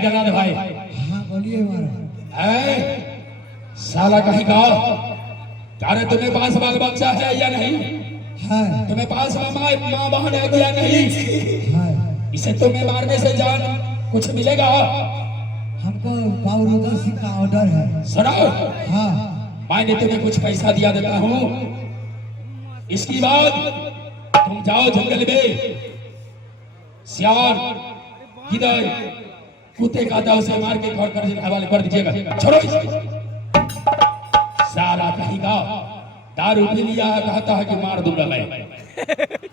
जनाद भाई। हाँ बोलिए महाराज। साला कहीं का अरे तुम्हें पास बाल बच्चा है या नहीं? है। तुम्हें पास माँ बहन है या नहीं? है। इसे तुम्हें मारने से जान कुछ मिलेगा? हमको पाउरुदर सिंह का ऑर्डर है। सुनो, हाँ मैंने तुम्हें कुछ पैसा दिया देता हूँ, इसकी बाद तुम जाओ जंगल में सियार किधर कुत्ते का दाव से मार के घर कर हवाले कर दीजिएगा। छोड़ो इसे। साला कहीं का दारू पी लिया है, कहता है कि मार दूंगा मैं।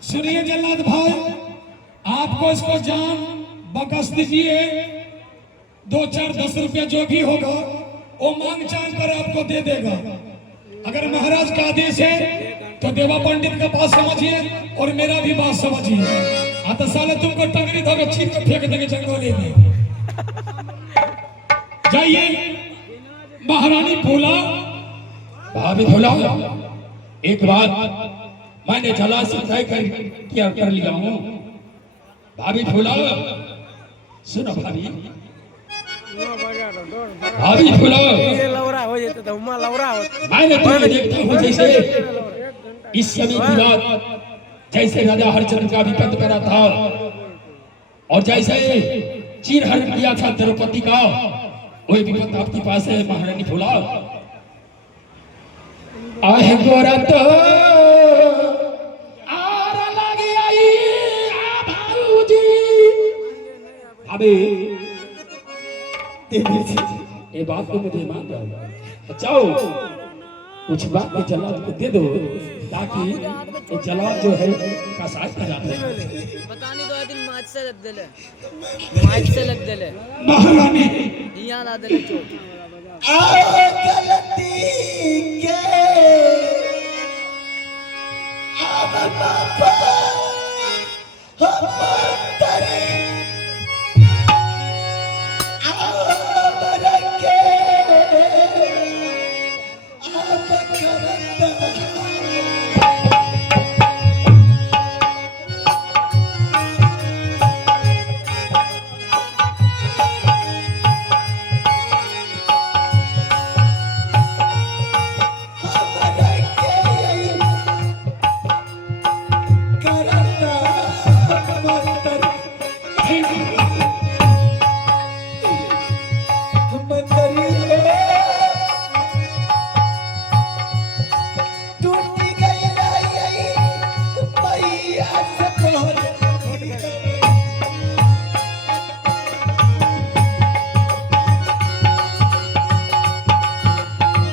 सुनिए जल्लाद भाई, आपको इसको जान बकस दीजिए। 2-4-10 रुपया जो भी होगा वो मांग चांग कर आपको दे देगा। अगर महाराज का आदेश है तो देवा पंडित का बात समझिए और मेरा भी बात समझिए। तो साले तुमको टंगड़ी धोके छीन के फेंक देंगे जंगलों में। जाइए महारानी फूला। भाभी फूला, एक बात मैंने जला से तय कर लिया हूँ। भाभी फूला सुनो, भाभी भाभी फूला, मैंने तुम्हें देखता हूँ जैसे इस समय की बात, जैसे राजा हरिश्चंद्र का विपद करा था और जैसे चीर हरण किया था द्रौपदी का, वही विपद आपके पास है महारानी फूला। आह गोरा तो आर लगी आई भाऊजी। अबे ये बात को मुझे मान जाओ। जाओ कुछ बात को जलाद को दे दो ताकि ये जलाद जो है कसाई का जाता है। बतानी दो दिन माच से लग दले महारानी यहाँ ला दले चोट।